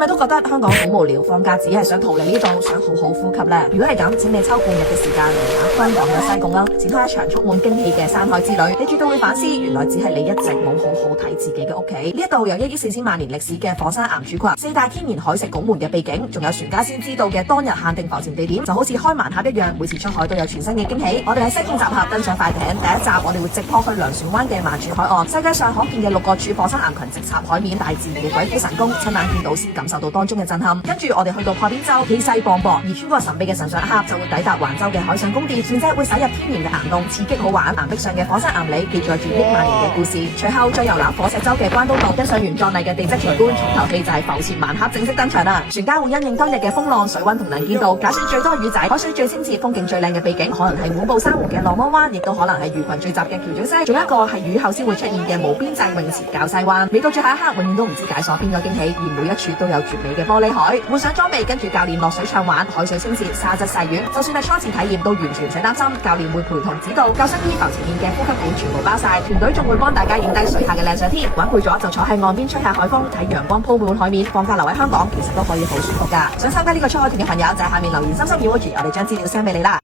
咪都覺得香港好無聊，放假只係想逃離呢度，想好好呼吸呢？如果係咁，請你抽半日嘅時間嚟下香港嘅西貢啦，展開一場充滿驚喜嘅山海之旅。你絕對會反思，原來只係你一直冇好好睇自己嘅屋企。呢一度有1億4千萬年歷史嘅火山岩柱群，4大天然海蝕拱門嘅秘境，仲有船家先知道嘅當日限定浮潛地點，就好似開盲盒一樣，每次出海都有全新嘅驚喜。我哋喺西貢集合登上快艇，第一集我哋會直撲去糧船灣嘅萬柱海岸，世界上可見嘅6個柱火山岩群直插海面，大自然嘅鬼斧神工，親眼見到先感受到當中嘅震撼。跟住我哋去到破邊洲，氣勢磅礴，而穿過神秘嘅神上峽就會抵達環洲嘅海上宮殿，船隻會駛入天然嘅岩洞，刺激好玩。岩壁上嘅火山岩里記載住億萬年嘅故事。隨後再遊覽火石洲嘅關刀洞，欣賞完壯麗嘅地質奇觀，重頭戲就係浮潛盲盒正式登場啦！船家會因應當日嘅風浪、水溫同能見度，揀選最多魚仔、海水最清澈、風景最靚嘅秘境，可能係滿布珊瑚嘅浪窩灣，亦都可能係魚群聚集嘅橋咀西，仲有一個係雨後先會出現嘅無邊際泳池滘西灣。未到最後一刻，永遠都唔知解鎖邊個驚喜，而每一處都有絕美嘅玻璃海。換上裝備，跟住教練落水暢玩，海水清澈，沙質細軟，就算係初次體驗都完全唔使擔心，教練會陪同指導，救生衣、浮潛面嘅呼吸管全部包晒，團隊仲會幫大家影低水下嘅靚相添。玩攰咗就坐喺岸邊吹下海風，睇陽光鋪滿海面。放假留喺香港其實都可以好舒服噶。想參加呢個出海團嘅朋友就喺下面留言深深秒住，我哋將資料 send 俾你啦。